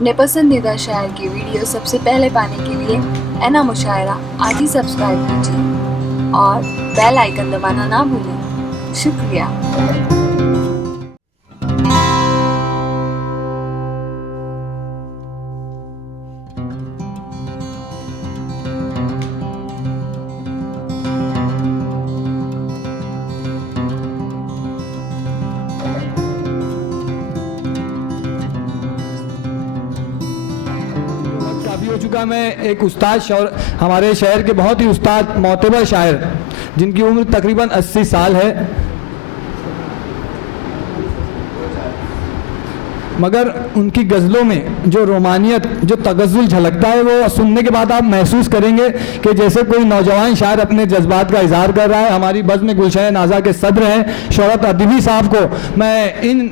अपने पसंदीदा शायर की वीडियो सबसे पहले पाने के लिए एना मुशायरा आज ही सब्सक्राइब कीजिए और बेल आइकन दबाना ना भूलें। शुक्रिया। हो चुका मैं एक उस्ताद हमारे शहर के बहुत ही उस्ताद मोतबर शायर जिनकी उम्र तकरीबन 80 साल है, मगर उनकी गज़लों में जो रोमानियत, जो तगज़ुल झलकता है वो सुनने के बाद आप महसूस करेंगे कि जैसे कोई नौजवान शायर अपने जज्बात का इजहार कर रहा है। हमारी बज़्म गुलशन नाज़ा के सदर हैं शोहरत अदीबी साहब को मैं इन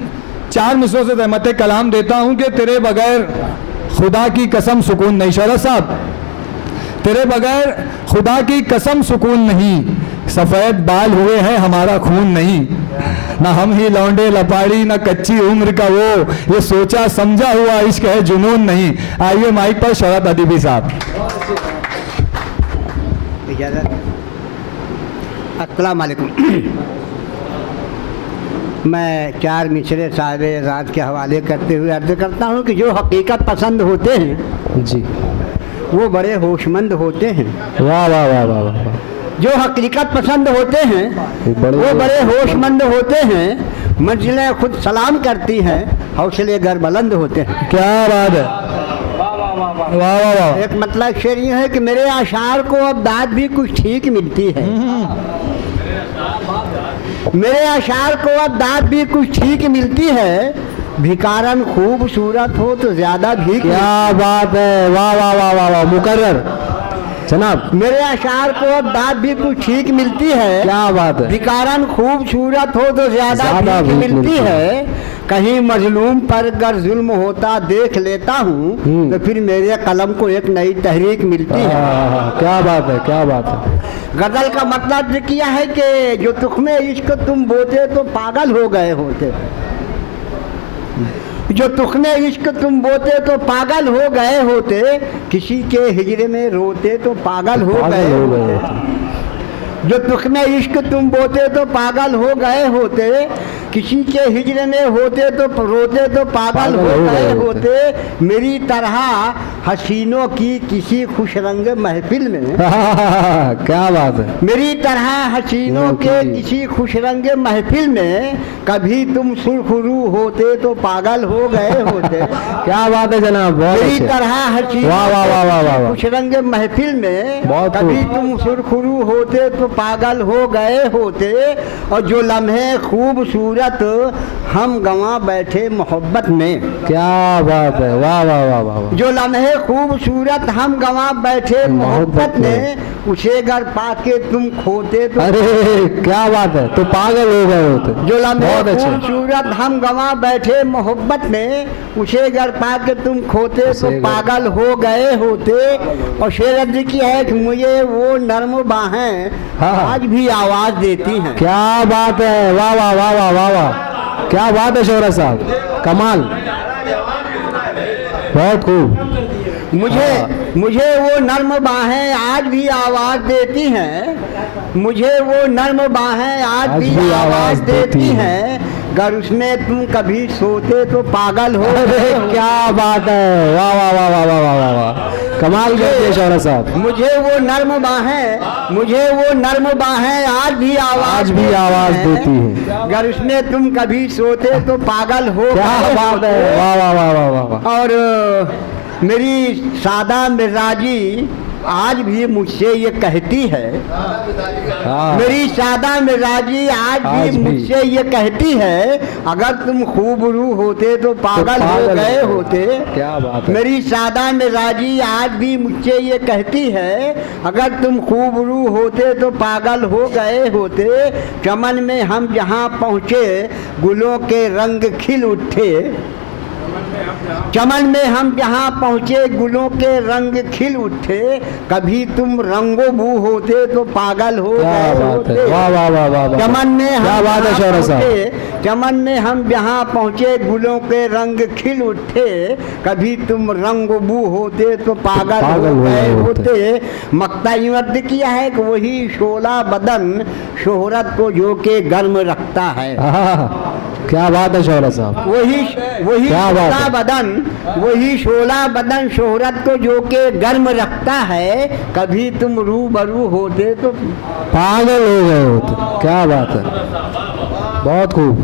4 मिसरों से रहमत कलाम देता हूँ कि तेरे बगैर खुदा की कसम सुकून नहीं। शोहरत साहब, तेरे बगैर खुदा की कसम सुकून नहीं, सफ़ेद बाल हुए हैं हमारा खून नहीं, ना हम ही लौंडे लपाड़ी ना कच्ची उम्र का वो, ये सोचा समझा हुआ इश्क है जुनून नहीं। आइए माइक पर शोहरत अदीबी साहब। अस्सलाम वालेकुम। मैं 4 मिसरे साहिब राज के हवाले करते हुए अर्ज़ करता हूँ कि जो हकीकत पसंद होते हैं जी वो बड़े होशमंद होते हैं। वाह वाह वाह वाह वाह। जो हकीकत पसंद होते हैं वो बड़े होशमंद होते हैं। मंजिलें खुद सलाम करती हैं, हौसले गर बुलंद होते हैं। क्या बात है, वाह वाह वाह। एक मतलब शेर ये है कि मेरे आशार को अब दाद भी कुछ ठीक मिलती है, मेरे अशार को अब दाद भी कुछ ठीक मिलती है, भिकारन खूबसूरत हो तो ज्यादा भी। क्या बात है, वाह वाह वाह वाह वाह। मुकर्रर जनाब। मेरे अशार को अब दाद भी कुछ ठीक मिलती है, क्या बात है। भिकारन खूबसूरत हो तो ज्यादा भी मिलती है। कहीं मजलूम पर अगर जुल्म होता देख लेता हूँ तो फिर मेरे कलम को एक नई तहरीक मिलती है। क्या बात है, क्या बात है। गजल का मतलब ये किया है कि जो तुख्मे इश्क तुम बोते तो पागल हो गए होते, जो तुख्मे इश्क तुम बोते तो पागल हो गए होते, किसी के हिजरे में रोते तो पागल हो गए होते। जो तुख्मे इश्क तुम बोते तो पागल हो गए होते, किसी के हिजरे में होते तो रोते तो पागल हो गए होते। मेरी तरह हसीनों की किसी खुश रंग महफिल में क्या बात है। मेरी तरह हसीनों के किसी खुश रंग महफिल में कभी तुम सुरखरू होते तो पागल हो गए होते। क्या बात है जनाब, मेरी तरह हसीनों खुश रंग महफिल में कभी तुम सुरखरू होते तो पागल हो गए होते। और जो लम्हे खूबसूरत हम गंवा बैठे मोहब्बत में। क्या बात है, वाह वाह वाह वाह। जो लम्हे खूबसूरत हम गंवा बैठे मोहब्बत में, उसे घर पाके तुम खोते तो। अरे क्या बात है, तो पागल हो गए होते। जो लम्हे खूबसूरत हम गंवा बैठे मोहब्बत में, उसे घर पाके तुम खोते तो पागल हो गए होते। और शेर अर्ज़ की है कि मुझे वो नर्म बाहें आज भी आवाज देती हैं। क्या बात है, वाह वाह वाह वाह वाह वाह। क्या बात है शोहरत साहब, कमाल, बहुत खूब। मुझे वो नर्म बाहें आज भी आवाज देती हैं, मुझे वो नर्म बाहें आज भी आवाज देती हैं। अगर उसमें तुम कभी सोते तो पागल हो। क्या बात है, वाह वाह वाह वाह वाह वाह वाह, कमाल करते हैं शोहरत साहब। मुझे वो नर्म बाहें आज भी आवाज देती है। अगर उसमें तुम कभी सोते तो पागल हो। क्या बात है, वाह वाह वाह वाह वाह। और मेरी सादा मिजाजी आज भी मुझसे ये कहती है, मेरी सादा मिजाजी आज भी मुझसे ये कहती है, अगर तुम खूबरू होते तो पागल हो गए होते। क्या बात है। मेरी सादा मिजाजी आज भी मुझसे ये कहती है, अगर तुम खूबरू होते तो पागल हो गए होते। चमन में हम जहाँ पहुँचे गुलों के रंग खिल उठे, चमन में हम जहाँ पहुँचे गुलों के रंग खिल उठे, कभी तुम रंगोबू होते तो पागल हो क्या गए बात होते। है, वाह वाह वाह वाह वाह। चमन में क्या हम बात है जहाँ शौर्य साहब। पहुँचे, चमन में हम जहाँ पहुँचे गुलों के रंग खिल उठे, कभी तुम रंगोबू होते तो पागल हो गए होते। मक्ता यूं अर्थ किया है कि वही शोला बदन शोहरत को जो के गर्म रखता है। क्या बात है शौर्य साहब। वही क्या बात शोला है। बदन, वही शोला बदन शोहरत को जो के गर्म रखता है, कभी तुम रूबरू होते तो पागल हो गए होते। क्या बात है, बहुत खूब।